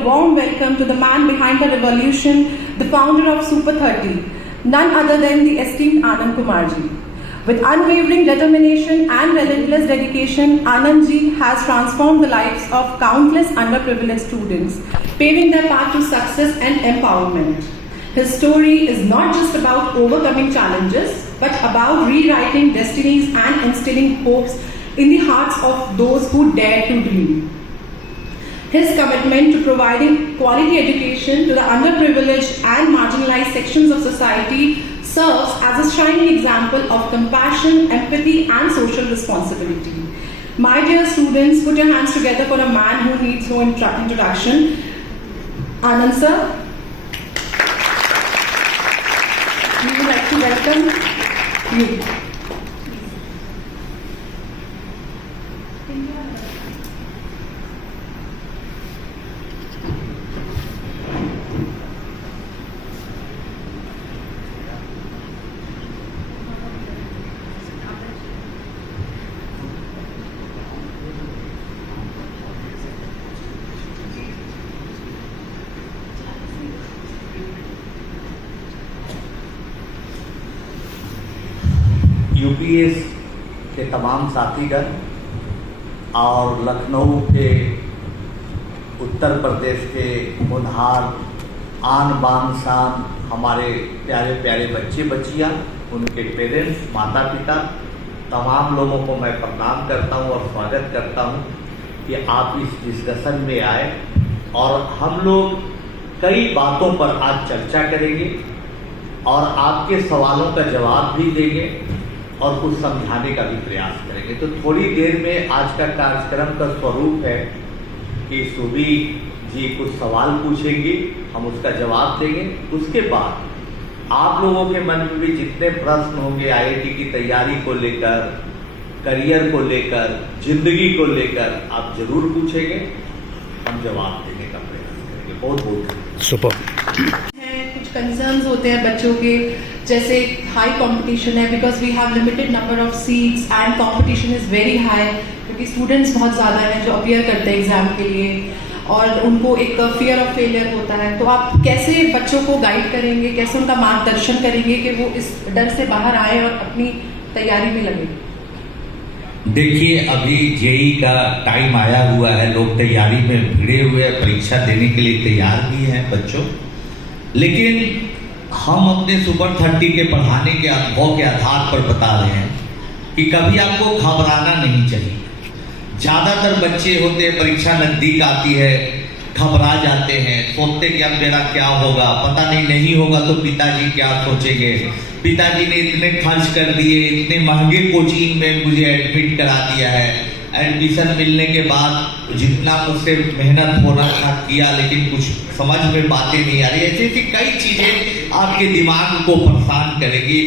a warm welcome to the man behind the revolution, the founder of Super 30, none other than the esteemed Anand Kumarji. With unwavering determination and relentless dedication, Anandji has transformed the lives of countless underprivileged students, paving their path to success and empowerment. His story is not just about overcoming challenges, but about rewriting destinies and instilling hopes in the hearts of those who dare to dream. His commitment to providing quality education to the underprivileged and marginalized sections of society serves as a shining example of compassion, empathy, and social responsibility. My dear students, put your hands together for a man who needs no introduction. Anand sir, we would like to welcome you. UPS के तमाम साथीगण और लखनऊ के, उत्तर प्रदेश के होनहार, आन बान शान हमारे प्यारे प्यारे बच्चे बच्चियाँ, उनके पेरेंट्स, माता पिता, तमाम लोगों को मैं प्रणाम करता हूँ और स्वागत करता हूँ कि आप इस डिस्कशन में आए और हम लोग कई बातों पर आज चर्चा करेंगे और आपके सवालों का जवाब भी देंगे और कुछ समझाने का भी प्रयास करेंगे। तो थोड़ी देर में आज का कार्यक्रम का स्वरूप है कि सुबी जी कुछ सवाल पूछेंगी, हम उसका जवाब देंगे। उसके बाद आप लोगों के मन में भी जितने प्रश्न होंगे आईआईटी की तैयारी को लेकर, करियर को लेकर, जिंदगी को लेकर, आप जरूर पूछेंगे, हम जवाब देने का प्रयास करेंगे। बहुत बहुत सुपर। कुछ कंसर्न्स होते हैं बच्चों के, जैसे हाई कंपटीशन है because we have limited number of seats and competition is very high, क्योंकि स्टूडेंट्स बहुत ज़्यादा हैं जो अपियर करते हैं एग्जाम के लिए और उनको एक फियर ऑफ फेलियर होता है। तो आप कैसे बच्चों को गाइड करेंगे, कैसे उनका मार्गदर्शन करेंगे कि वो इस डर से बाहर आए और अपनी तैयारी में लगे? देखिए, अभी जेई का टाइम आया हुआ है, लोग तैयारी में भिड़े हुए हैं, परीक्षा देने के लिए तैयार भी हैं बच्चों। लेकिन हम अपने सुपर 30 के पढ़ाने के अनुभव के आधार पर बता रहे हैं कि कभी आपको घबराना नहीं चाहिए। ज़्यादातर बच्चे होते हैं, परीक्षा नज़दीक आती है, घबरा जाते हैं, सोचते कि अब मेरा क्या होगा, पता नहीं होगा तो पिताजी क्या सोचेंगे, पिताजी ने इतने खर्च कर दिए, इतने महंगे कोचिंग में मुझे एडमिट करा दिया है, एडमिशन मिलने के बाद जितना मुझसे मेहनत होना था किया, लेकिन कुछ समझ में बातें नहीं आ रही। ऐसी ऐसी कई चीज़ें आपके दिमाग को परेशान करेगी।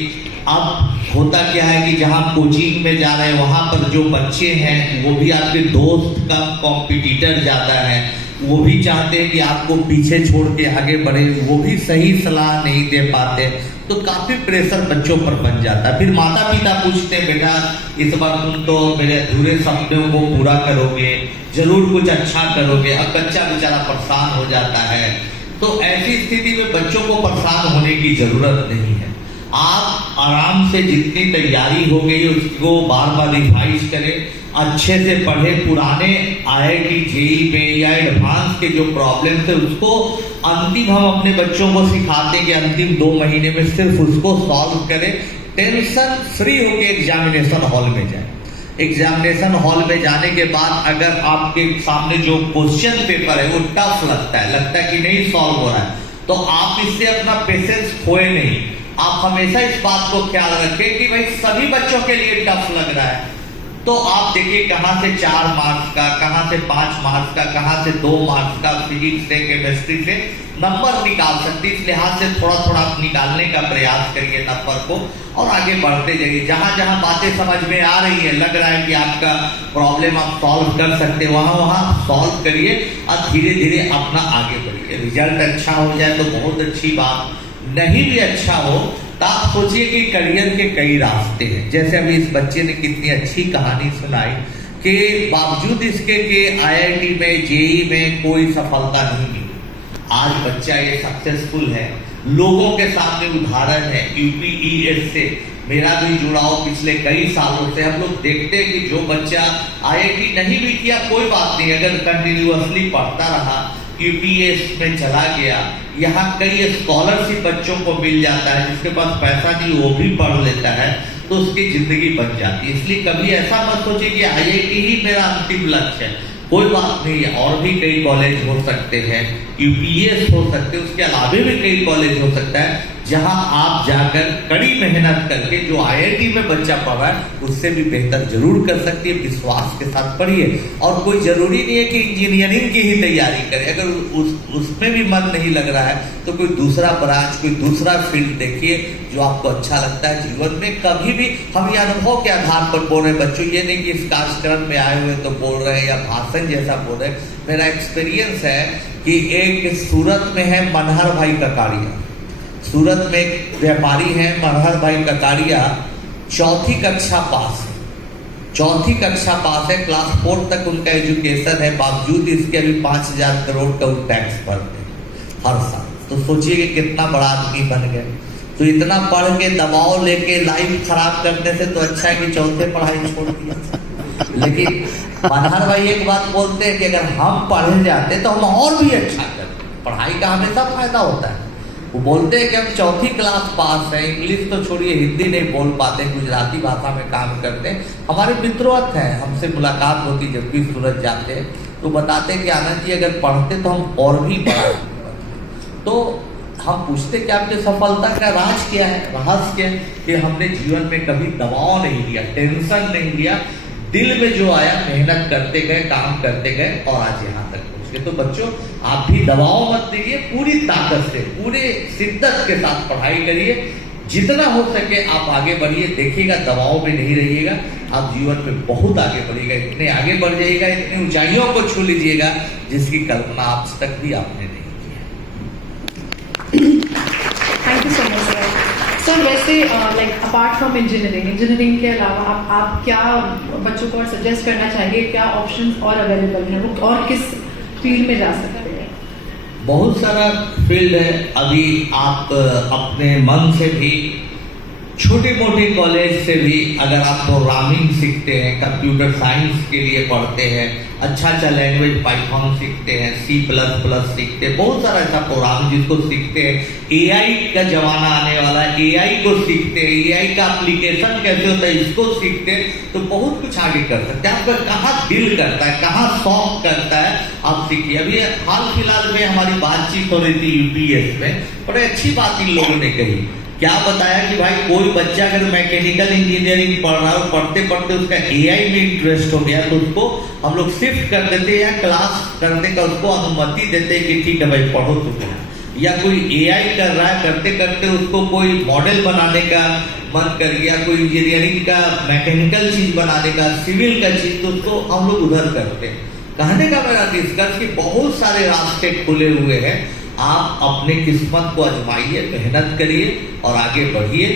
अब होता क्या है कि जहाँ कोचिंग में जा रहे हैं वहाँ पर जो बच्चे हैं वो भी आपके दोस्त का कॉम्पिटिटर ज़्यादा है, वो भी चाहते हैं कि आपको पीछे छोड़ के आगे बढ़े, वो भी सही सलाह नहीं दे पाते, तो काफ़ी प्रेशर बच्चों पर बन जाता है। फिर माता पिता पूछते हैं, बेटा इस बार तुम तो मेरे अधूरे सपनों को पूरा करोगे, जरूर कुछ अच्छा करोगे। अब बच्चा बेचारा परेशान हो जाता है। तो ऐसी स्थिति में बच्चों को परेशान होने की जरूरत नहीं है। आप आराम से जितनी तैयारी हो गई उसको बार बार रिवाइज करें, अच्छे से पढ़ें। पुराने आईआईटी जेई में या एडवांस के जो प्रॉब्लम्स है उसको अंतिम हम अपने बच्चों को सिखाते हैं कि अंतिम 2 महीने में सिर्फ उसको सॉल्व करें, टेंशन फ्री होकर एग्जामिनेशन हॉल में जाए। एग्जामिनेशन हॉल में जाने के बाद अगर आपके सामने जो क्वेश्चन पेपर है वो टफ लगता है कि नहीं सॉल्व हो रहा है, तो आप इससे अपना पेशेंस खोए नहीं। आप हमेशा इस बात को ख्याल रखें कि भाई सभी बच्चों के लिए टफ लग रहा है, तो आप देखिए कहाँ से 4 मार्क्स का, कहाँ से 5 मार्क्स का, कहाँ से 2 मार्क्स का फिजिक्स से, केमिस्ट्री से नंबर निकाल सकते। इस लिहाज से थोड़ा थोड़ा आप निकालने का प्रयास करिए नंबर को और आगे बढ़ते जाइए। जहाँ जहाँ बातें समझ में आ रही है, लग रहा है कि आपका प्रॉब्लम आप सॉल्व कर सकते, वहाँ वहाँ सॉल्व करिए और धीरे धीरे अपना आगे बढ़िए। रिजल्ट अच्छा हो जाए तो बहुत अच्छी बात, नहीं भी अच्छा हो तो आप सोचिए कि करियर के कई रास्ते हैं। जैसे अभी इस बच्चे ने कितनी अच्छी कहानी सुनाई कि बावजूद इसके कि आईआईटी में, जेई में कोई सफलता नहीं मिली, आज बच्चा ये सक्सेसफुल है, लोगों के सामने उदाहरण है। यूपीईएस से मेरा भी जुड़ाव पिछले कई सालों से। हम लोग देखते हैं कि जो बच्चा आईआईटी नहीं भी किया कोई बात नहीं, अगर कंटिन्यूअसली पढ़ता रहा, यूपीएस में चला गया, यहाँ कई स्कॉलरशिप बच्चों को मिल जाता है, जिसके पास पैसा नहीं वो भी पढ़ लेता है, तो उसकी जिंदगी बन जाती है। इसलिए कभी ऐसा मत सोचिए कि आईआईटी ही मेरा अंतिम लक्ष्य है, कोई बात नहीं है, और भी कई कॉलेज हो सकते हैं, यूपीएस हो सकते हैं, उसके अलावा भी कई कॉलेज हो सकता है जहां आप जाकर कड़ी मेहनत करके जो आईआईटी में बच्चा पढ़ रहा है उससे भी बेहतर जरूर कर सकती है। विश्वास के साथ पढ़िए, और कोई जरूरी नहीं है कि इंजीनियरिंग की ही तैयारी करें। अगर उसमें भी मन नहीं लग रहा है तो कोई दूसरा ब्रांच, कोई दूसरा फील्ड देखिए जो आपको अच्छा लगता है जीवन में। कभी भी हम ये अनुभव के आधार पर बोल रहे हैं बच्चों, ये नहीं कि इस कार्यक्रम में आए हुए तो बोल रहे हैं या भाषण जैसा बोल रहे हैं। मेरा एक्सपीरियंस है कि एक सूरत में है मनहर भाई ककाड़िया, सूरत में एक व्यापारी हैं मनहर भाई ककाड़िया, चौथी कक्षा पास है, चौथी कक्षा पास है, क्लास 4 तक उनका एजुकेशन है, बावजूद इसके अभी 5,000 करोड़ का वो टैक्स भरते हैं हर साल। तो सोचिए कि कितना बड़ा आदमी बन गए। तो इतना पढ़ के दबाव लेके लाइफ खराब करने से तो अच्छा है कि चौथे पढ़ाई छोड़ दिया। लेकिन मनहर भाई एक बात बोलते हैं कि अगर हम पढ़े जाते तो हम और भी अच्छा करते, पढ़ाई का हमेशा फायदा होता है। वो बोलते हैं कि हम चौथी क्लास पास हैं, इंग्लिश तो छोड़िए हिंदी नहीं बोल पाते, गुजराती भाषा में काम करते हैं। हमारे मित्रों हैं, हमसे मुलाकात होती जब भी सूरत जाते हैं तो बताते हैं कि आनंद जी अगर पढ़ते तो हम और भी पढ़ा। तो हम पूछते कि आपकी सफलता का राज क्या है, रहस्य क्या है? कि हमने जीवन में कभी दबाव नहीं लिया, टेंशन नहीं लिया, दिल में जो आया मेहनत करते गए, काम करते गए और आज यहाँ तक पहुँच गए। तो बच्चों आप भी दबाव मत दीजिए, पूरी ताकत से, पूरे शिद्दत के साथ पढ़ाई करिए, जितना हो सके आप आगे बढ़िए। देखिएगा दबाव में नहीं रहिएगा, आप जीवन में बहुत आगे बढ़िएगा, इतने आगे बढ़ जाइएगा, इतनी ऊंचाइयों को छू लीजिएगा जिसकी कल्पना आज तक भी आपने नहीं की है। Thank you so much sir. Sir वैसे लाइक अपार्ट फ्रॉम इंजीनियरिंग के अलावा आप क्या बच्चों को और सजेस्ट करना चाहिए, क्या ऑप्शंस और अवेलेबल हैं, वो और किस फील्ड में जा सकते हैं? बहुत सारा फील्ड है। अभी आप अपने मन से भी, छोटे मोटे कॉलेज से भी अगर आप प्रोग्रामिंग सीखते हैं, कंप्यूटर साइंस के लिए पढ़ते हैं, अच्छा लैंग्वेज पाइथन सीखते हैं, C++ सीखते हैं, बहुत सारा ऐसा प्रोग्राम जिसको सीखते हैं। AI का जमाना आने वाला है, AI को सीखते हैं, AI का एप्लीकेशन कैसे होता है इसको सीखते हैं, तो बहुत कुछ आगे कर सकते हैं। आपका कहाँ दिल करता है, कहाँ शौक करता है, आप सीखिए। अभी हाल फिलहाल में हमारी बातचीत हो रही थी यूपीएस में, बड़ी अच्छी बात इन लोगों ने कही। क्या बताया कि भाई कोई बच्चा अगर मैकेनिकल इंजीनियरिंग पढ़ रहा है, पढ़ते पढ़ते उसका AI में इंटरेस्ट हो गया, तो उसको हम लोग शिफ्ट कर देते हैं, क्लास करने का उसको अनुमति देते हैं कि ठीक है भाई पढ़ो तुम। या कोई AI कर रहा है, करते करते उसको कोई मॉडल बनाने का मन कर गया, कोई इंजीनियरिंग का मैकेनिकल चीज बनाने का, सिविल का चीज, तो उसको हम लोग उधर करते हैं। कहने का मेरा निष्कर्ष कि बहुत सारे रास्ते खुले हुए हैं, आप अपने किस्मत को आजमाइए, मेहनत करिए और आगे बढ़िए।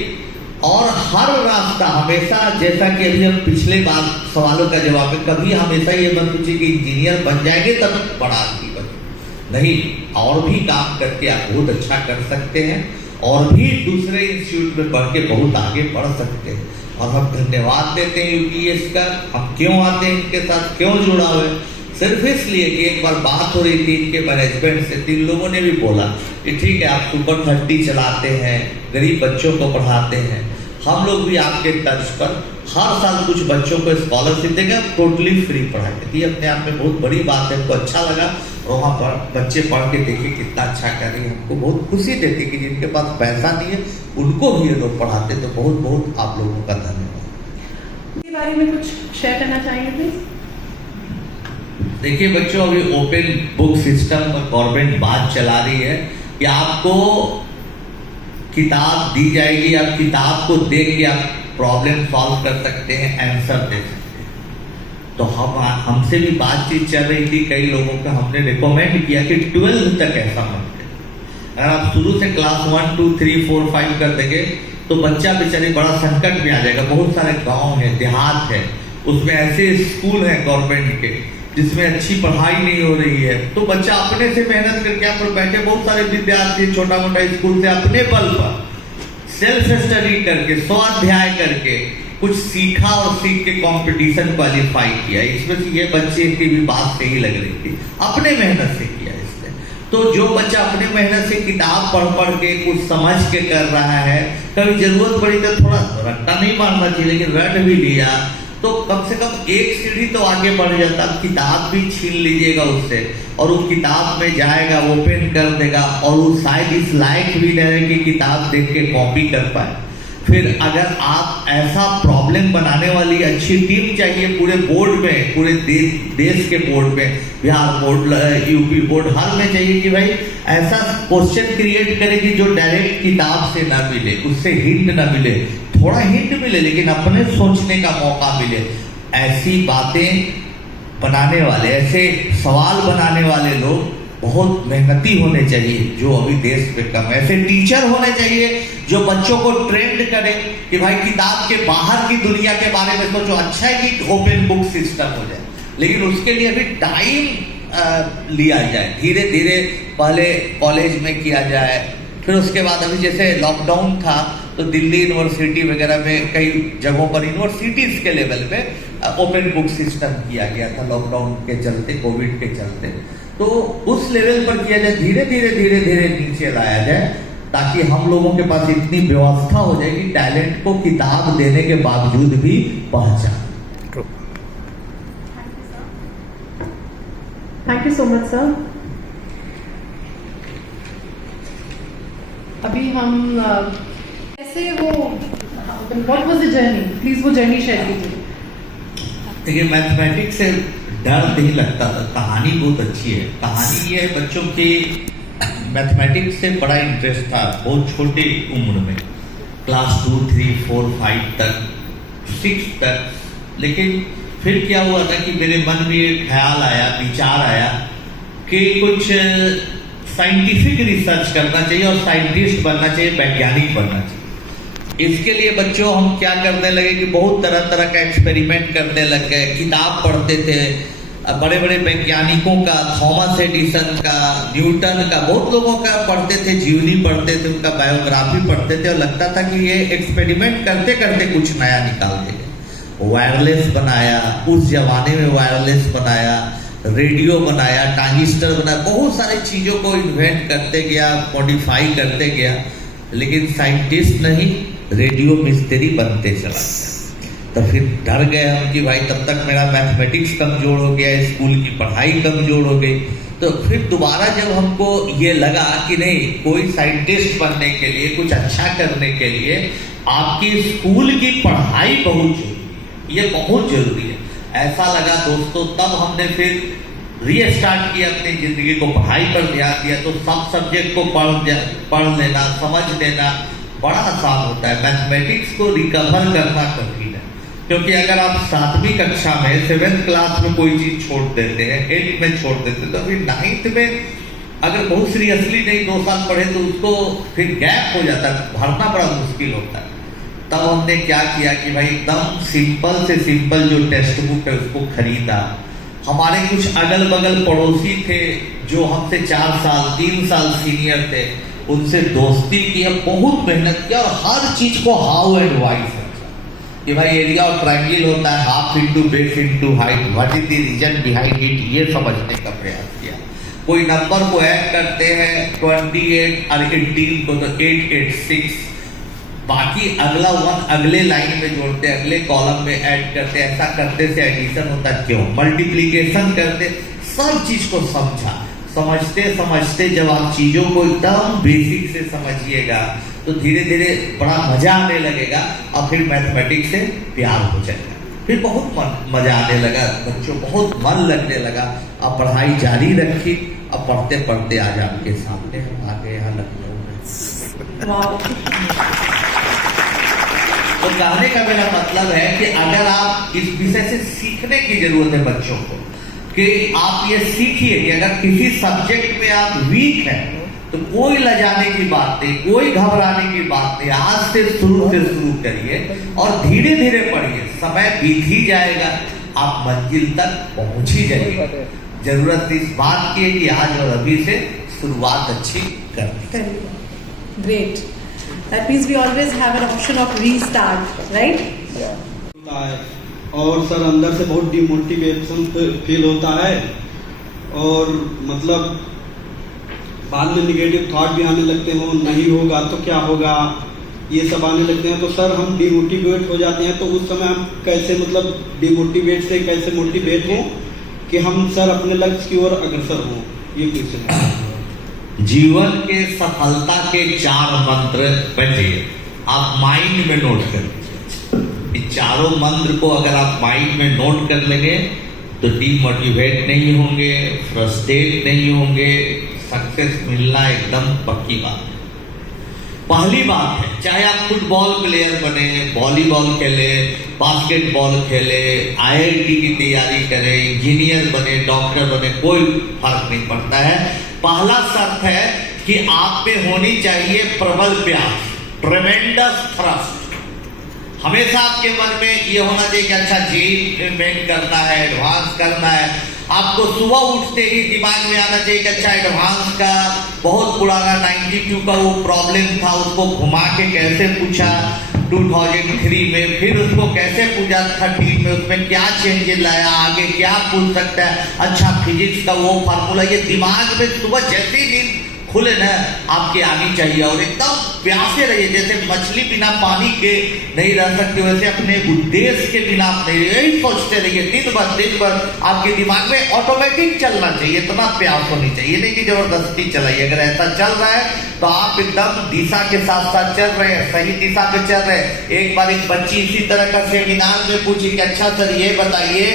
और हर रास्ता हमेशा, जैसा कि अभी हम पिछले बार सवालों का जवाब में, कभी हमेशा ये मत पूछिए कि इंजीनियर बन जाएंगे तब बड़ा आदमी बन, नहीं, और भी काम करके आप बहुत अच्छा कर सकते हैं और भी दूसरे इंस्टीट्यूट में पढ़ के बहुत आगे बढ़ सकते हैं। और हम धन्यवाद देते हैं यूपीएस का। हम क्यों आते हैं इनके साथ, क्यों जुड़ा हुए, सिर्फ इसलिए कि एक बार बात हो रही थी इनके मैनेजमेंट से, 3 लोगों ने भी बोला कि ठीक है आप सुपर 30 चलाते हैं, गरीब बच्चों को पढ़ाते हैं, हम लोग भी आपके तर्ज पर हर साल कुछ बच्चों को स्कॉलरशिप देंगे, टोटली फ्री पढ़ाई देती है। अपने आप में बहुत बड़ी बात है, हमको अच्छा लगा। और वहाँ पर बच्चे पढ़ के देखिए कितना अच्छा कर रही है, हमको बहुत खुशी देती है कि जिनके पास पैसा नहीं है उनको भी ये लोग पढ़ाते। तो बहुत बहुत आप लोगों का धन्यवाद। इसके बारे में कुछ शेयर करना चाहिए प्लीज? देखिए बच्चों, अभी ओपन बुक सिस्टम पर गवर्नमेंट बात चला रही है कि आपको किताब दी जाएगी, आप किताब को देख के आप प्रॉब्लम सॉल्व कर सकते हैं, आंसर दे सकते हैं। तो हमसे भी बातचीत चल रही थी, कई लोगों का हमने रिकमेंड किया कि 12th तक ऐसा मत करें। अगर आप शुरू से क्लास 1, 2, 3, 4, 5 कर देंगे तो बच्चा बेचारे बड़ा संकट में आ जाएगा। बहुत सारे गाँव है, देहात है, उसमें ऐसे स्कूल हैं गवर्नमेंट के जिसमें अच्छी पढ़ाई नहीं हो रही है, तो बच्चा अपने से मेहनत करके यहाँ पर बैठे, बहुत सारे विद्यार्थी छोटा मोटा स्कूल से अपने बल पर सेल्फ स्टडी करके स्वाध्याय करके कुछ सीखा और सीख के कंपटीशन क्वालिफाई किया। इसमें से ये बच्चे की भी बात सही लग रही थी, अपने मेहनत से किया इसने। तो जो बच्चा अपने मेहनत से किताब पढ़ के कुछ समझ के कर रहा है, कभी जरूरत पड़ी तो थोड़ा रट्टा नहीं मारना चाहिए, लेकिन रट भी लिया तो कम से कम एक सीढ़ी तो आगे बढ़ जाता। किताब भी छीन लीजिएगा उससे और उस किताब में जाएगा, ओपन कर देगा और वो शायद इस लायक भी नहीं है कि किताब देख के कॉपी कर पाए। फिर अगर आप ऐसा प्रॉब्लम बनाने वाली अच्छी टीम चाहिए पूरे बोर्ड में, पूरे देश के बोर्ड में, बिहार बोर्ड, यूपी बोर्ड, हर में चाहिए कि भाई ऐसा क्वेश्चन क्रिएट करें कि जो डायरेक्ट किताब से ना मिले, उससे हिंट ना मिले, थोड़ा हिंट मिले लेकिन अपने सोचने का मौका मिले। ऐसी बातें बनाने वाले, ऐसे सवाल बनाने वाले लोग बहुत मेहनती होने चाहिए, जो अभी देश पे कम। ऐसे टीचर होने चाहिए जो बच्चों को ट्रेंड करे कि भाई किताब के बाहर की दुनिया के बारे में सोचो। अच्छा है कि ओपन बुक सिस्टम हो जाए, लेकिन उसके लिए भी टाइम लिया जाए। धीरे धीरे पहले कॉलेज में किया जाए, फिर उसके बाद अभी जैसे लॉकडाउन था तो दिल्ली यूनिवर्सिटी वगैरह में कई जगहों पर यूनिवर्सिटीज के लेवल पे ओपन बुक सिस्टम किया गया था लॉकडाउन के चलते, कोविड के चलते। तो उस लेवल पर किया जाए, धीरे धीरे नीचे लाया जाए, ताकि हम लोगों के पास इतनी व्यवस्था हो जाए कि टैलेंट को किताब देने के बावजूद भी पहचान। Thank you so much sir. अभी हम कैसे वो what was the journey, please वो जर्नी शेयर कीजिए। देखिए, मैथमेटिक्स से डर नहीं लगता था, कहानी बहुत अच्छी है। कहानी ये है, बच्चों की मैथमेटिक्स से बड़ा इंटरेस्ट था बहुत छोटे उम्र में, क्लास 2, 3, 4, 5 तक, 6 तक। लेकिन फिर क्या हुआ था कि मेरे मन में एक ख्याल आया, विचार आया कि कुछ साइंटिफिक रिसर्च करना चाहिए और साइंटिस्ट बनना चाहिए, वैज्ञानिक बनना चाहिए। इसके लिए बच्चों हम क्या करने लगे कि बहुत तरह तरह का एक्सपेरिमेंट करने लग गए। किताब पढ़ते थे बड़े बड़े वैज्ञानिकों का, थॉमस एडिसन का, न्यूटन का, बहुत लोगों का पढ़ते थे, जीवनी पढ़ते थे, उनका बायोग्राफी पढ़ते थे और लगता था कि ये एक्सपेरिमेंट करते करते कुछ नया निकाल देंगे। वायरलेस बनाया, उस जमाने में वायरलेस बनाया, रेडियो बनाया, ट्रांजिस्टर बनाया, बहुत सारी चीज़ों को इन्वेंट करते गया, मॉडिफाई करते गया, लेकिन साइंटिस्ट नहीं, रेडियो मिस्त्री बनते चला गया। तो फिर डर गए हम कि भाई तब तक मेरा मैथमेटिक्स कमज़ोर हो गया, स्कूल की पढ़ाई कमज़ोर हो गई। तो फिर दोबारा जब हमको ये लगा कि नहीं, कोई साइंटिस्ट बनने के लिए, कुछ अच्छा करने के लिए आपकी स्कूल की पढ़ाई बहुत जरूरी है, ये बहुत जरूरी है, ऐसा लगा दोस्तों, तब हमने फिर रीस्टार्ट किया अपनी ज़िंदगी को, पढ़ाई पर ध्यान दिया। तो सब सब्जेक्ट को पढ़ लेना, समझ लेना बड़ा आसान होता है। मैथमेटिक्स को रिकवर करना कठिन है, क्योंकि अगर आप 7वीं कक्षा में 7th क्लास में कोई चीज़ छोड़ देते हैं, 8th में छोड़ देते हैं, तो फिर 9th में अगर बहुत सीरियसली नहीं 2 साल पढ़े तो उसको फिर गैप हो जाता है, भरना बड़ा मुश्किल होता है। तब हमने क्या किया कि भाई एकदम सिंपल से सिंपल जो टेक्स्ट बुक है उसको खरीदा। हमारे कुछ अगल बगल पड़ोसी थे जो हमसे 4 साल 3 साल सीनियर थे, उनसे दोस्ती की, बहुत मेहनत किया और हर चीज को हाउ एंड वाई समझा कि भाई एरिया ऑफ ट्रायंगल होता है half into base into height, what is the reason behind it, ये समझने का प्रयास किया। कोई नंबर को ऐड करते हैं 28 और 18 को तो 886, बाकी अगला 1 अगले लाइन में जोड़ते, अगले कॉलम में ऐड करते, ऐसा करते से एडिशन होता क्यों, मल्टीप्लीकेशन करते, सब चीज को समझा। समझते समझते जब आप चीजों को एकदम बेसिक से समझिएगा तो धीरे धीरे बड़ा मजा आने लगेगा और फिर मैथमेटिक्स से प्यार हो जाएगा। फिर बहुत मजा आने लगा, बच्चों बहुत मन लगने लगा। अब पढ़ाई जारी रखी, अब पढ़ते पढ़ते आज आपके सामने हम आ गए यहाँ लखनऊ में। तो कहने का मेरा मतलब है कि अगर आप इस विषय से सीखने की जरूरत है बच्चों को, कि आप ये सीखिए कि अगर किसी सब्जेक्ट में आप वीक हैं तो कोई लजाने की बात नहीं, कोई घबराने की बात नहीं, आज से शुरू करिए और धीरे धीरे पढ़िए। समय बीत ही जाएगा, आप मंजिल तक पहुंच ही जाइए। जरूरत इस बात की है कि आज और अभी से शुरुआत अच्छी करनी। Great. That means we always have an option of restart, right? होता है और सर अंदर से बहुत डिमोटिवेशन फील होता है और मतलब बाद में निगेटिव थॉट भी आने लगते हैं, नहीं होगा तो क्या होगा, ये सब आने लगते हैं। तो सर हम डिमोटिवेट हो जाते हैं, तो उस समय हम कैसे मतलब डिमोटिवेट से कैसे मोटिवेट हों कि हम सर अपने लक्ष्य की ओर अग्रसर हों, ये क्वेश्चन है। जीवन के सफलता के 4 मंत्र बचे, आप माइंड में नोट कर लीजिए। इन चारों मंत्र को अगर आप माइंड में नोट कर लेंगे तो डीमोटिवेट नहीं होंगे, फ्रस्ट्रेट नहीं होंगे, सक्सेस मिलना एकदम पक्की बात है। पहली बात है, चाहे आप फुटबॉल प्लेयर बने, वॉलीबॉल खेले, बास्केटबॉल खेले, IIT की तैयारी करें, इंजीनियर बने, डॉक्टर बने, कोई फर्क नहीं पड़ता है। पहला शर्त है कि आप में होनी चाहिए प्रबल प्यास, ट्रेमेंडस थ्रस्ट। हमेशा आपके मन में ये होना चाहिए कि अच्छा जेई मेन करना है, एडवांस करना है। आपको सुबह उठते ही दिमाग में आना चाहिए कि अच्छा एडवांस का बहुत पुराना 92 का वो प्रॉब्लम था, उसको घुमा के कैसे पूछा 2003 में, फिर उसको कैसे पूछा 13 में, उसमें क्या चेंजेस लाया, आगे क्या पूछ सकता है, अच्छा फिजिक्स का वो फार्मूला, ये दिमाग में सुबह जैसे ही नींद खुले ना आपके आनी चाहिए। और एकदम प्यासे रहिए, जैसे मछली बिना पानी के नहीं रह सकते, वैसे अपने उद्देश्य के बिना आप नहीं, यही सोचते रहिए दिन भर आपके दिमाग में ऑटोमेटिक चलना चाहिए, इतना प्यास होनी चाहिए, नहीं कि जबरदस्ती चलाइए। अगर ऐसा चल रहा है तो आप एकदम दिशा के साथ साथ चल रहे हैं, सही दिशा पे चल रहे हैं। एक बार एक बच्ची इसी तरह का सेमिनार में पूछी कि अच्छा सर ये बताइए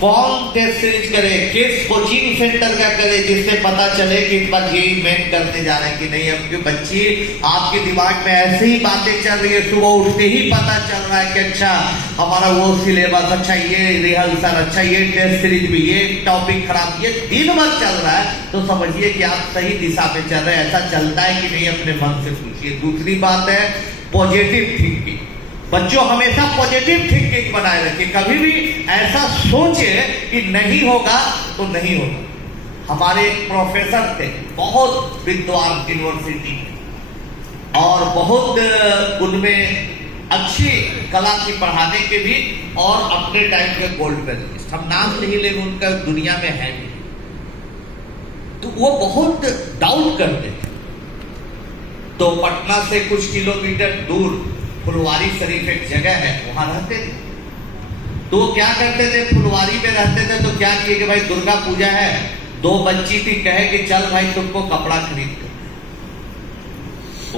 कौन टेस्ट सीरीज करे, किस कोचिंग सेंटर का करे, जिससे पता चले कि इस बार जेई मेन करने जा रहे हैं कि नहीं। आपकी बच्ची, आपके दिमाग में ऐसे ही बातें चल रही है, सुबह उठते ही पता चल रहा है कि अच्छा हमारा वो सिलेबस, अच्छा ये रिहर्सल, अच्छा ये टेस्ट सीरीज भी, ये टॉपिक खराब, ये दिन भर चल रहा है, तो समझिए कि आप सही दिशा पे चल रहे हैं। ऐसा चलता है कि नहीं, अपने मन से पूछिए। दूसरी बात है पॉजिटिव थिंकिंग। बच्चों हमेशा पॉजिटिव थिंकिंग बनाए रखिए, कभी भी ऐसा सोचे कि नहीं होगा तो नहीं होगा। हमारे एक प्रोफेसर थे, बहुत विद्वान यूनिवर्सिटी में, और बहुत उनमें अच्छी कला की पढ़ाने के भी, और अपने टाइम के गोल्ड मेडलिस्ट, हम नाम नहीं लेंगे, उनका दुनिया में है नहीं। तो वो बहुत डाउट करते थे। तो पटना से कुछ किलोमीटर दूर फुलवारी शरीफ एक जगह है, वहां रहते थे। तो वो क्या करते थे, फुलवारी में रहते थे, तो क्या किए कि भाई दुर्गा पूजा है, 2 बच्ची थी, कहे कि चल भाई तुमको कपड़ा खरीद दो।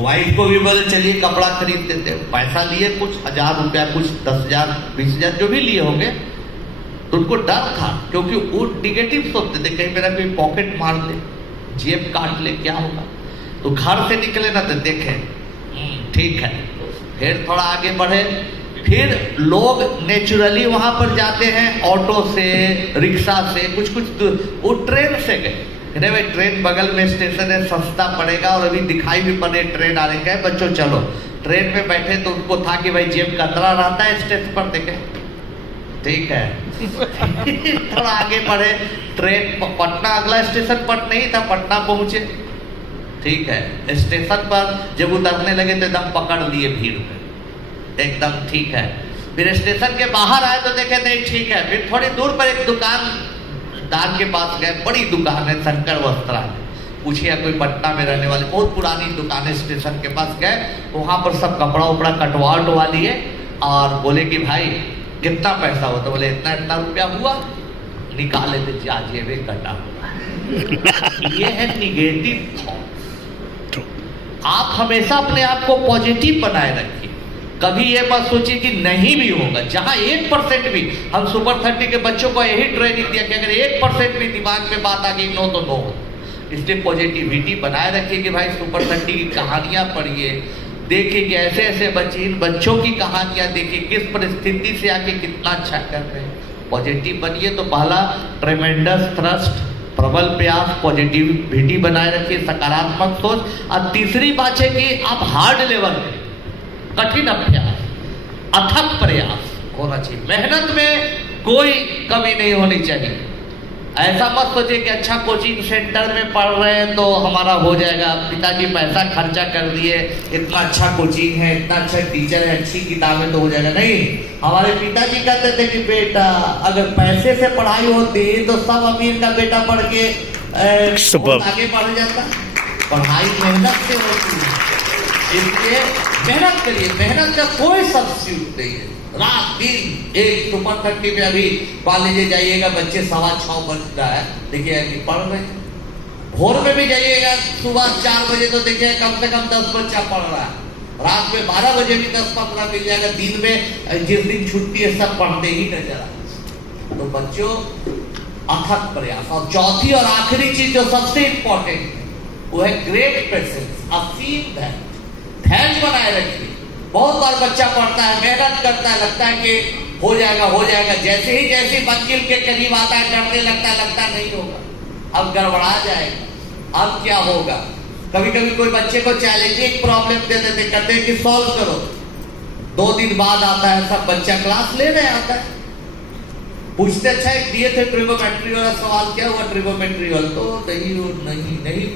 वाइफ को भी बोले चलिए कपड़ा खरीद देते। पैसा लिए कुछ 1000 रुपया, कुछ 10,000 20,000 जो भी लिए होंगे। तो उनको डर था, क्योंकि वो निगेटिव सोचते थे, कहीं मेरा कोई पॉकेट मार ले, जेब काट ले, क्या होगा। तो घर से निकले ना तो देखे ठीक है, फिर थोड़ा आगे बढ़े, फिर लोग नेचुरली वहां पर जाते हैं, ऑटो से, रिक्शा से, कुछ वो ट्रेन से गए। अरे भाई ट्रेन बगल में स्टेशन है, सस्ता पड़ेगा, और अभी दिखाई भी पड़े ट्रेन आ रही है, बच्चों चलो। ट्रेन में बैठे तो उनको था कि भाई जेब कतरा रहता है स्टेशन पर, देखे ठीक है थोड़ा आगे बढ़े, ट्रेन पटना, अगला स्टेशन पटना ही था, पटना पहुंचे, ठीक है। स्टेशन पर जब उतरने लगे तो एकदम पकड़ लिए भीड़ में, एकदम ठीक है। फिर स्टेशन के बाहर आए तो देखे नहीं ठीक है। फिर थोड़ी दूर पर एक दुकानदार के पास गए, बड़ी दुकान है, शंकर वस्त्रालय, पूछिए कोई पटना में रहने वाली, बहुत पुरानी दुकान है। स्टेशन के पास गए, वहां पर सब कपड़ा उपड़ा कटवा उटवा लिए, और बोले कि भाई कितना पैसा हो, तो बोले इतना इतना रुपया हुआ, निकाले थे जेबे कटा हुआ ये है निगेटिव थॉट। आप हमेशा अपने आप को पॉजिटिव बनाए रखिए, कभी ये मत सोचिए कि नहीं भी होगा। जहां 1% भी, हम सुपर 30 के बच्चों को यही ट्रेनिंग दिया कि अगर 1% भी दिमाग में बात आ गई, नो तो नो। इसलिए पॉजिटिविटी बनाए रखिए कि भाई सुपर 30 की कहानियां पढ़िए, देखिए कि ऐसे ऐसे बच्चे, इन बच्चों की कहानियां देखिए, किस परिस्थिति से आके कितना अच्छा कर रहे हैं। पॉजिटिव बनिए। तो पहला ट्रेमेंडस थ्रस्ट, प्रबल प्रयास, पॉजिटिविटी बनाए रखिए, सकारात्मक सोच। और तीसरी बात है कि आप हार्ड लेवल में कठिन अभ्यास, अथक प्रयास होना चाहिए। मेहनत में कोई कमी नहीं होनी चाहिए। ऐसा मत सोचिए कि अच्छा कोचिंग सेंटर में पढ़ रहे हैं तो हमारा हो जाएगा, पिताजी पैसा खर्चा कर दिए, इतना अच्छा कोचिंग है, इतना अच्छा टीचर है, अच्छी किताबें तो हो जाएगा। नहीं, हमारे पिताजी कहते थे कि बेटा अगर पैसे से पढ़ाई होती तो सब अमीर का बेटा पढ़ के आगे बढ़ जाता। पढ़ाई मेहनत से होती है, इसलिए मेहनत करिए, मेहनत का कोई सब्स्टिट्यूट नहीं है। रात दिन एक सुपर 30 में अभी कॉलेज जाइएगा, बच्चे 6:15 बज रहा है, देखिए कि पढ़ रहे हैं। भोर में भी जाइएगा सुबह 4 बजे तो देखिए कम से कम 10 बच्चा पढ़ रहा है। रात में 12 बजे भी 10-15 मिल जाएगा। दिन में जिस दिन छुट्टी है सब पढ़ते ही नजर आते। तो बच्चों अथक प्रयास। और चौथी और आखिरी चीज जो सबसे इंपॉर्टेंट है वो है ग्रेट पेशेंस, असीम धैर्य बनाए रखिए। बहुत बार बच्चा पढ़ता है, मेहनत करता है, लगता है कि हो जाएगा, जैसे ही मंजिल के करीब आता है डरने लगता नहीं होगा, अब गड़बड़ा जाएगा, अब क्या होगा। कभी कभी कोई बच्चे को चैलेंजिंग प्रॉब्लम दे देते, कहते हैं कि सॉल्व करो, 2 दिन बाद आता है, सब बच्चा क्लास ले रहे आता है, पूछते अच्छा एक दिए थे ट्रिगोमेट्री वाला सवाल, क्या हुआ ट्रिगोमेट्री वाला, तो नहीं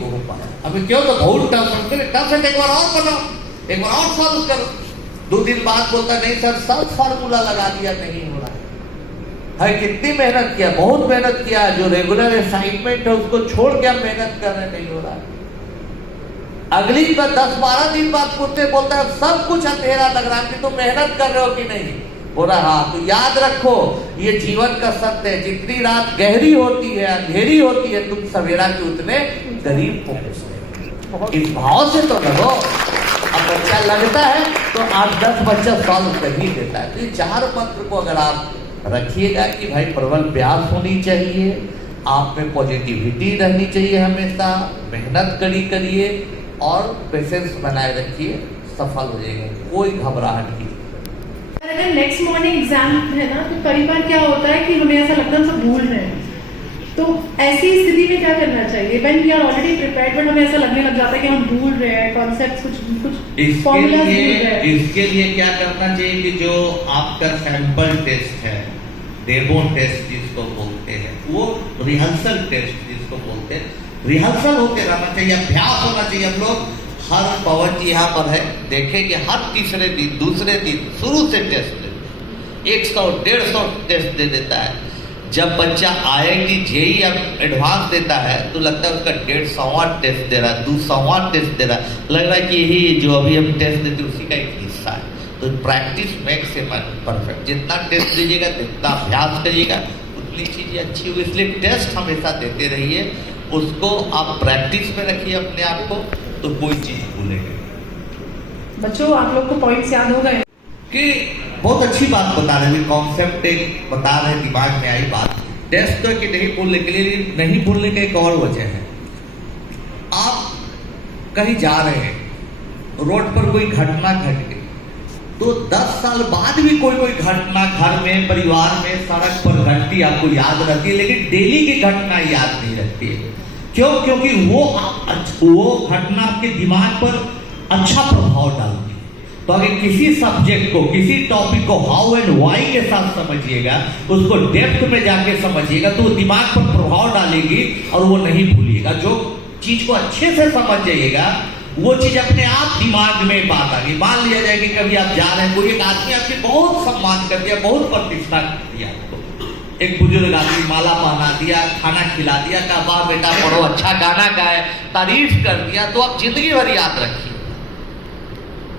हो पाया। अभी क्यों, तो बहुत टफ है, एक बार और बनाओ, एक बार और सॉल्व करो। 2 दिन बाद बोलता नहीं सर सब फार्मूला लगा दिया, नहीं हो रहा है। कितनी मेहनत किया, बहुत मेहनत किया, जो रेगुलर असाइनमेंट है उसको छोड़ के हम मेहनत कर रहे, नहीं हो रहा है। अगली बार 10-12 दिन बाद पूछते, बोलता है सब कुछ अंधेरा लग रहा है, तो मेहनत कर रहे हो कि नहीं, बोला हाँ। तो याद रखो ये जीवन का सत्य है, जितनी रात गहरी होती है, अंधेरी होती है, तुम सवेरा के उतने करीब पहुंचते। इस भाव से तो रहो। अब बच्चा लगता है तो 8-10 बच्चा सॉल्व कर ही देता है। तो ये 4 मंत्र को अगर आप रखिएगा कि भाई प्रबल प्यास होनी चाहिए, आप में पॉजिटिविटी रहनी चाहिए, हमेशा मेहनत करिए और पेशेंस बनाए रखिए, सफल हो जाएगा, कोई घबराहट नहीं। अगर नेक्स्ट मॉर्निंग एग्जाम है ना, तो कई बार क्या होता है कि हमें ऐसा लगता है हम सब भूल रहे हैं, तो ऐसी स्थिति में क्या करना चाहिए? When we are already prepared, but हमें ऐसा लगने लग जाता है कि हम भूल रहे हैं कॉन्सेप्ट, कुछ फॉर्मूला भूल रहे हैं। इसके लिए क्या करना चाहिए कि जो आपका सैंपल टेस्ट है, डेमो टेस्ट जिसको बोलते हैं, वो रिहर्सल टेस्ट जिसको बोलते हैं, रिहर्सल होते रहना चाहिए, अभ्यास होना चाहिए। हम लोग हर पवन जी यहाँ पर है, देखें कि हर तीसरे दिन दूसरे दिन शुरू से टेस्ट देते, 100-150 टेस्ट दे देता है। जब बच्चा IIT JEE अब एडवांस देता है तो लगता है उसका 150वां टेस्ट दे रहा है, 200वां टेस्ट दे रहा है, लग रहा है कि यही जो अभी हम टेस्ट देते उसी का एक हिस्सा है। तो practice makes a man perfect. जितना टेस्ट दीजिएगा, जितना अभ्यास करिएगा, उतनी चीज़ें अच्छी होगी। इसलिए टेस्ट हमेशा देते रहिए, उसको आप प्रैक्टिस में रखिए अपने आप को, तो कोई चीज़ भूलेंगे। बच्चों आप लोग को पॉइंट्स याद हो गए कि बहुत अच्छी बात बता रहे हैं, कॉन्सेप्ट एक बता रहे, दिमाग में आई बात। टेस्ट तो कि नहीं भूलने के लिए, नहीं भूलने का एक और वजह है, आप कहीं जा रहे हैं, रोड पर कोई घटना घट गई, तो 10 साल बाद भी कोई घटना घर में, परिवार में, सड़क पर घटती आपको याद रहती है, लेकिन डेली की घटना याद नहीं रहती है। क्यों? क्योंकि वो घटना आपके दिमाग पर अच्छा प्रभाव डालती है। तो अगर किसी सब्जेक्ट को, किसी टॉपिक को हाउ एंड व्हाई के साथ समझिएगा, उसको डेप्थ में जाके समझिएगा, तो वो दिमाग पर प्रभाव डालेगी और वो नहीं भूलिएगा। जो चीज को अच्छे से समझ जाइएगा, वो चीज अपने आप दिमाग में बात आ गई। मान लिया जाए कि कभी आप जा रहे हैं, कोई एक आदमी आपकी बहुत सम्मान कर दिया, बहुत प्रतिष्ठा कर दिया आपको, एक बुजुर्ग आदमी माला पहना दिया, खाना खिला दिया, कहा वाह बेटा पढ़ो, अच्छा गाना गाए, तारीफ कर दिया, तो आप जिंदगी भर याद रखिए।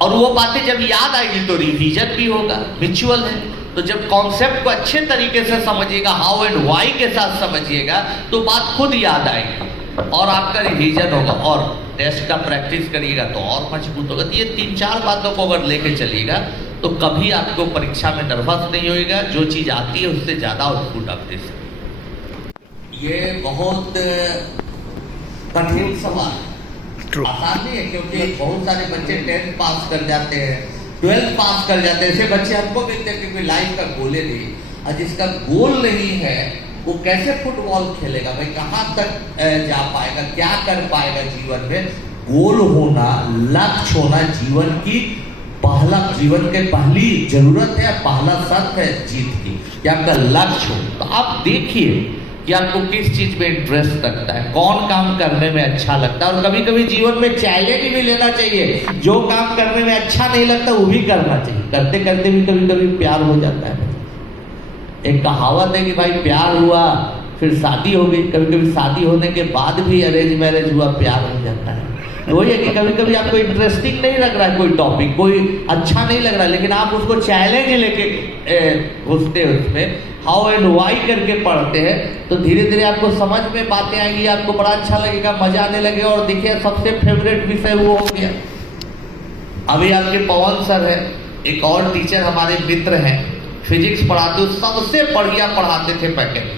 और वो बातें जब याद आएगी तो रिवीजन भी होगा, रिचुअल है। तो जब कॉन्सेप्ट को अच्छे तरीके से समझिएगा, हाउ एंड व्हाई के साथ समझिएगा, तो बात खुद याद आएगी और आपका रिवीजन होगा, और टेस्ट का प्रैक्टिस करिएगा तो और मजबूत होगा। तो ये 3-4 बातों को अगर लेके चलिएगा तो कभी आपको परीक्षा में नर्वस नहीं होएगा, जो चीज आती है उससे ज्यादा आउटपुट आप दे सकते। ये बहुत कठिन सवाल है, आसान नहीं है, क्योंकि बहुत सारे बच्चे 10th पास कर जाते हैं, 12th पास कर जाते हैं। ऐसे बच्चे हमको मिलते हैं क्योंकि लाइफ का गोल नहीं, और जिसका गोल नहीं है वो कैसे फुटबॉल खेलेगा भाई, कहाँ तक जा पाएगा, क्या कर पाएगा जीवन में। गोल होना, लक्ष्य होना जीवन की पहला जीवन के पहली जरूरत है, पहला शर्त है जीत की कि आपका लक्ष्य हो। तो आप देखिए कि आपको किस चीज में इंटरेस्ट लगता है, कौन काम करने में अच्छा लगता है। और कभी कभी जीवन में चैलेंज भी लेना चाहिए, जो काम करने में अच्छा नहीं लगता वो भी करना चाहिए। करते करते भी कभी कभी प्यार हो जाता है। एक कहावत है कि भाई प्यार हुआ फिर शादी हो गई, कभी कभी शादी होने के बाद भी अरेंज मैरिज हुआ प्यार हो जाता है। तो वही है कि कभी कभी आपको इंटरेस्टिंग नहीं लग रहा है कोई टॉपिक, कोई अच्छा नहीं लग रहा है, लेकिन आप उसको चैलेंज लेके घुसते हैं उसमें, हाउ एंड वाई करके पढ़ते हैं, तो धीरे धीरे आपको समझ में बातें आएंगी, आपको बड़ा अच्छा लगेगा, मजा आने लगेगा। और देखिए सबसे फेवरेट विषय वो हो गया। अभी आपके पवन सर है, एक और टीचर हमारे मित्र हैं, फिजिक्स पढ़ाते, सबसे बढ़िया पढ़ाते थे पैकेज,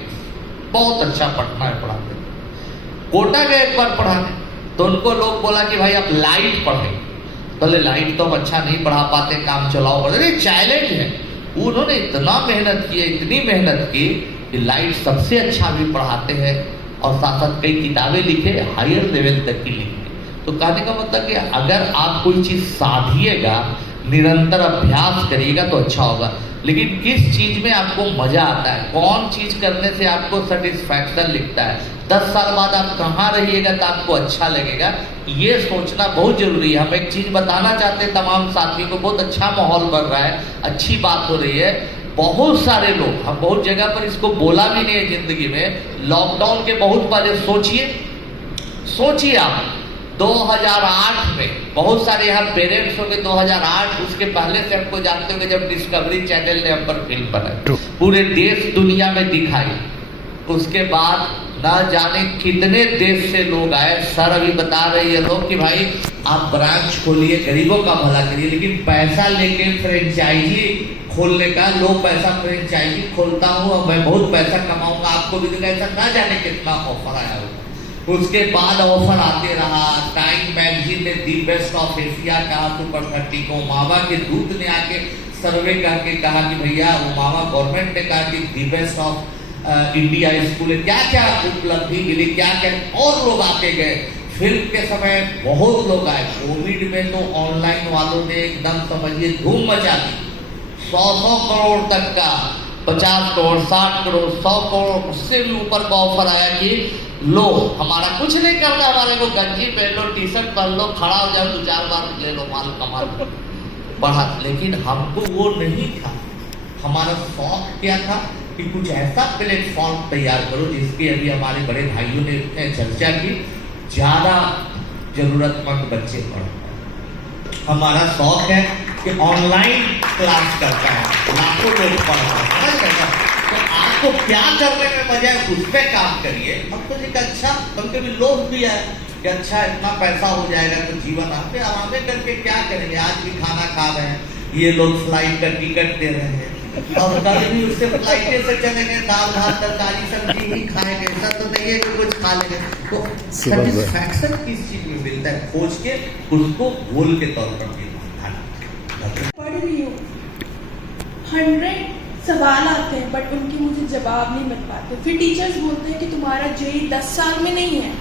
बहुत अच्छा पढ़ना है पढ़ाते थे। कोटा गए एक बार पढ़ाने, तो उनको लोग बोला कि भाई आप लाइट पढ़े, बोले लाइट तो हम अच्छा नहीं पढ़ा पाते, काम चलाओ पढ़े। चैलेंज है। उन्होंने इतना मेहनत की, इतनी मेहनत की कि लाइट सबसे अच्छा भी पढ़ाते हैं और साथ साथ कई किताबें लिखे, हायर लेवल तक की लिखे। तो कहने का मतलब कि अगर आप कोई चीज साधिएगा, निरंतर अभ्यास करिएगा तो अच्छा होगा। लेकिन किस चीज में आपको मजा आता है, कौन चीज करने से आपको सेटिस्फैक्शन लिखता है, 10 साल बाद आप कहाँ रहिएगा तो आपको अच्छा लगेगा, ये सोचना बहुत जरूरी है। हम एक चीज बताना चाहते हैं तमाम साथियों को, बहुत अच्छा माहौल बन रहा है, अच्छी बात हो रही है। बहुत सारे लोग, हम बहुत जगह पर इसको बोला भी नहीं है जिंदगी में, लॉकडाउन के बहुत पहले सोचिए आप 2008 में बहुत सारे यहाँ पेरेंट्स हो गए 2008, उसके पहले से हमको जानते होंगे जब डिस्कवरी चैनल ने हम पर फिल्म बनाई, पूरे देश दुनिया में दिखाई। उसके बाद ना जाने कितने देश से लोग आए। सर अभी बता रहे हैं लोग कि भाई आप ब्रांच खोलिए, गरीबों का भला करिए, लेकिन पैसा लेके फ्रेंचाइजी खोलने का, लोग पैसा फ्रेंचाइजी खोलता हूँ मैं बहुत पैसा कमाऊंगा, आपको भी तो ऐसा ना जाने कितना ऑफर आया हो। उसके बाद ऑफर आते रहा। टाइम मैगजीन ने दी बेस्ट ऑफ एशिया कहा सुपर 30 को, मामा के दूत ने आके सर्वे करके कहा कि भैया वो मामा गवर्नमेंट ने कहा कि the best of India school है। क्या क्या उपलब्धि मिली, क्या क्या और लोग आते गए। फिल्म के समय बहुत लोग आए। कोविड में तो ऑनलाइन वालों ने एकदम समझिए धूम मचा दी। 100 करोड़ तक का, 50 करोड़, 60 करोड़, 100 करोड़, उससे भी ऊपर का ऑफर आया कि लो हमारा कुछ नहीं करना, हमारे को गंजी पहन लो, टी शर्ट पहन लो, खड़ा हो जाओ, 2-4 बार ले लो, माल कमा लो, बढ़ा। लेकिन हमको वो नहीं था। हमारा शौक क्या था कि कुछ ऐसा प्लेटफॉर्म तैयार करो जिसकी अभी हमारे बड़े भाइयों ने चर्चा की, ज्यादा जरूरतमंद बच्चे पढ़ो। हमारा शौक है कि ऑनलाइन क्लास करता है, लाखों लोग पढ़ रहे हैं, तो आपको क्या करने में मजा है उस पर काम करिए। हमको एक अच्छा कभी कभी लोभ भी है कि अच्छा इतना पैसा हो जाएगा तो जीवन आप आराम करके क्या करेंगे। आज भी खाना खा रहे हैं, ये लोग फ्लाइट का टिकट दे रहे हैं और कल भी उससे फ्लाइटे से चलेंगे, दाल भात तरकारी सब्जी ही खाएंगे, ऐसा तो नहीं है कि कुछ खा लेंगे। तो सेटिस्फैक्शन किस चीज में मिलता है, खोज के उसको गोल के तौर पर पढ़ रही हूँ, 100 सवाल आते हैं बट उनके मुझे जवाब नहीं मिल पाते। फिर टीचर्स बोलते हैं कि तुम्हारा जेई 10 साल में नहीं है,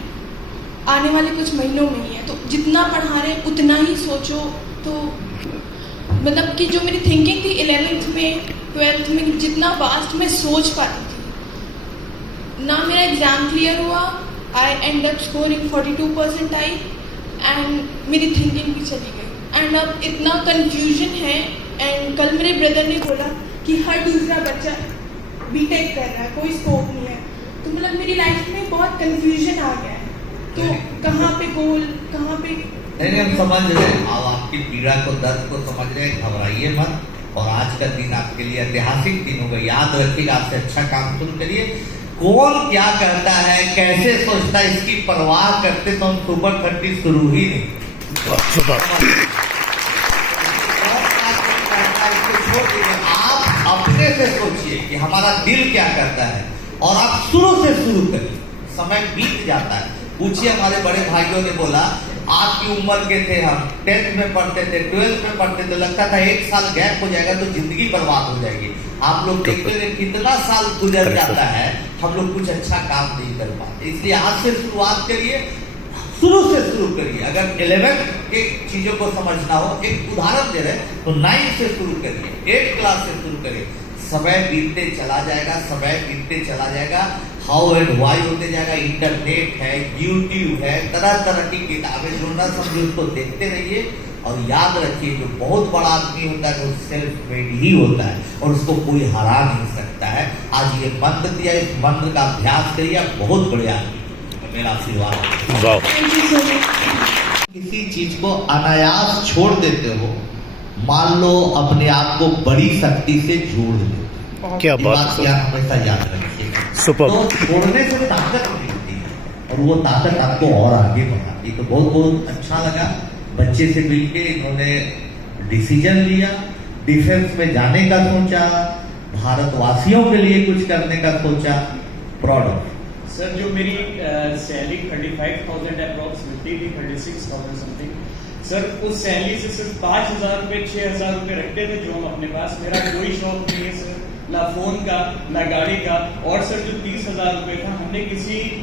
आने वाले कुछ महीनों में ही है, तो जितना पढ़ा रहे उतना ही सोचो। तो मतलब कि जो मेरी थिंकिंग थी 11th में 12th में जितना वास्ट मैं सोच पाती थी ना, मेरा एग्ज़ाम क्लियर हुआ, I end up scoring 42% I end मेरी थिंकिंग भी चली गई। एंड अब इतना कन्फ्यूजन है। एंड कल मेरे ब्रदर ने बोला कि हर दूसरा बच्चा बीटेक कर रहा है, कोई स्कोप नहीं है। तो मतलब मेरी लाइफ में बहुत कन्फ्यूजन आ गया है, तो कहाँ पे गोल, कहाँ पे नहीं, हम समझ रहे हैं। आप आपकी पीड़ा को, दर्द को समझ रहे हैं, घबराइए मत। और आज का दिन आपके लिए ऐतिहासिक दिन होगा, याद रखिएगा। आपसे अच्छा काम शुरू करिए। कौन क्या कहता है, कैसे सोचता है, इसकी परवाह करते तो हम सुपर 30 शुरू ही नहीं। आप अपने से सोचिए कि हमारा दिल क्या करता है और आप शुरू से शुरू करिए। समय बीत जाता है। पूछिए, हमारे बड़े भाइयों ने बोला आपकी उम्र के थे, हम 10th में पढ़ते थे, 12th में पढ़ते थे, लगता था 1 साल गैप हो जाएगा तो जिंदगी बर्बाद हो जाएगी। आप लोग देखते हैं कितना साल गुजर जाता है, हम लोग कुछ अच्छा काम नहीं कर पाते। इसलिए आज से शुरुआत करिए, शुरू से शुरू करिए। अगर 11 के चीजों को समझना हो, एक उदाहरण दे रहे हैं, तो 9 से शुरू करिए, 8 क्लास से शुरू करिए। समय बीतते चला जाएगा, समय बीतते चला जाएगा, हाउ एंड व्हाई होते जाएगा। इंटरनेट है, यूट्यूब है, तरह तरह की किताबें जो ना समझे उसको देखते रहिए। और याद रखिए, जो बहुत बड़ा आदमी होता है वो सेल्फ मेड ही होता है और उसको कोई हरा नहीं सकता है। आज ये मंत्र दिया, इस मंत्र का अभ्यास करिए, आप बहुत बड़े आदमी, मेरा आशीर्वाद है। वाह, थैंक यू सो मच। किसी चीज को अनायास छोड़ देते हो, मान लो अपने आप को बड़ी शक्ति से जोड़ देते हो। क्या ये बात है। यार हमेशा याद रखिए। सुपर। तो छोड़ने से ताकत मिलती है और वो ताकत आपको और आगे बढ़ाती है। तो बहुत बहुत अच्छा लगा बच्चे से मिलके। इन्होंने डिसीजन लिया, डिफेंस में जाने का सोचा, भारतवासियों के लिए कुछ करने का सोचा। प्राउड ऑफ सर, जो मेरी सैलरी 35,000 अप्रॉक्स मिलती थी, 36,000 समथिंग, सर उस सैलरी से सिर्फ 5,000 रुपये 6,000 रुपये रखते थे जो हम अपने पास। मेरा कोई शौक नहीं है सर, ना फोन का ना गाड़ी का। और सर जो 30,000 रुपये था, हमने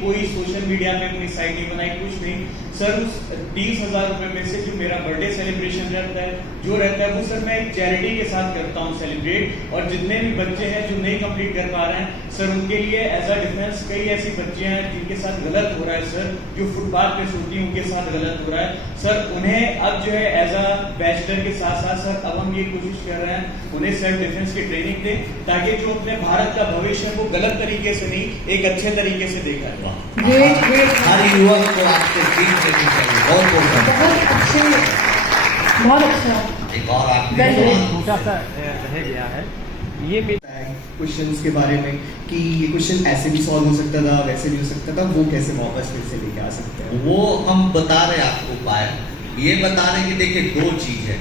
कोई सोशल मीडिया पे अपनी साइट नहीं बनाई, कुछ नहीं सर। उस 30,000 रुपये में से जो मेरा बर्थडे सेलिब्रेशन रहता है, जो रहता है वो सर मैं एक चैरिटी के साथ करता हूँ सेलिब्रेट। और जितने भी बच्चे हैं जो नहीं कंप्लीट कर पा रहे हैं सर, उनके लिए एज अ डिफेंस कई ऐसी बच्चियां हैं जिनके साथ गलत हो रहा है सर, जो फुटपाथ पे सोती हैं उनके साथ गलत हो रहा है सर। उन्हें अब जो है एज अ बैचलर के साथ साथ सर अब हम ये कोशिश कर रहे हैं उन्हें सेल्फ डिफेंस की ट्रेनिंग दें, ताकि जो अपने भारत का भविष्य है वो गलत तरीके से नहीं, एक अच्छे तरीके से देखा जाए। ग्रेट ग्रेट, हर युवक को आपसे सीख लेनी चाहिए। बहुत बहुत धन्यवाद। बहुत अच्छे, बहुत अच्छा। एक और आपने Well done. छोटा सा रह गया है ये क्वेश्चंस के बारे में कि ये क्वेश्चन ऐसे भी सॉल्व हो सकता था, वैसे भी हो सकता था, वो कैसे वापस फिर से लेके आ सकते हैं? वो हम बता रहे हैं आपको उपाय। ये बता रहे हैं कि देखिए 2 चीज है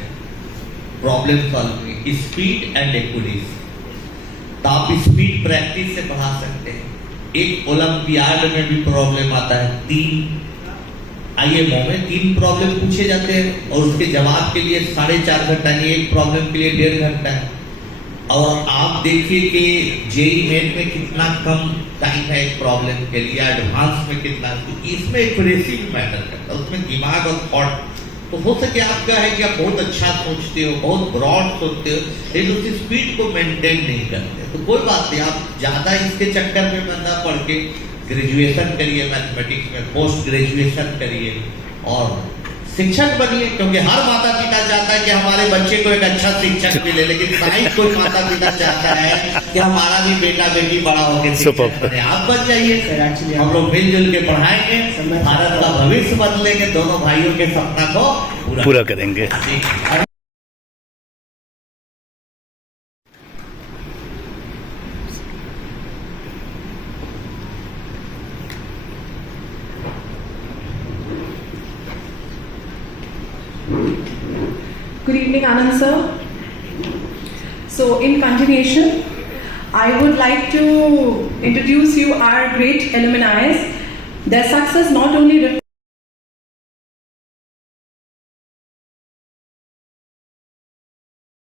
प्रॉब्लम सॉल्व में, स्पीड एंड एक्यूरेसी। तो आप स्पीड प्रैक्टिस से बढ़ा सकते हैं। एक ओलंपियाड में भी प्रॉब्लम आता है, 3 IMO में 3 प्रॉब्लम पूछे जाते हैं और उसके जवाब के लिए 4.5 घंटा नहीं, एक प्रॉब्लम के लिए 1.5 घंटा है। और आप देखिए कि जेई मेन में कितना कम टाइम है एक प्रॉब्लम के लिए, एडवांस में कितना। तो इसमें एक्यूरेसी भी मैटर करता है, उसमें दिमाग और थॉट। तो हो सके आपका है कि आप बहुत अच्छा सोचते हो, बहुत ब्रॉड सोचते हो, लेकिन उसी स्पीड को मेंटेन नहीं करते। तो कोई बात नहीं, आप ज्यादा इसके चक्कर में बंदा पढ़ के ग्रेजुएशन करिए मैथमेटिक्स में, पोस्ट ग्रेजुएशन करिए और शिक्षक बनिए। क्योंकि हर माता पिता चाहता है कि हमारे बच्चे को एक अच्छा शिक्षक मिले, लेकिन शायद कोई माता पिता चाहता है कि हमारा भी बेटा बेटी बड़ा होकर शिक्षक बने। आप बन जाइए, हम लोग मिलजुल के पढ़ाएंगे, भारत का भविष्य बदलेंगे, दोनों भाइयों के सपना को पूरा करेंगे। Good evening, Anand sir. So, in continuation, I would like to introduce you our great alumni. Their success not only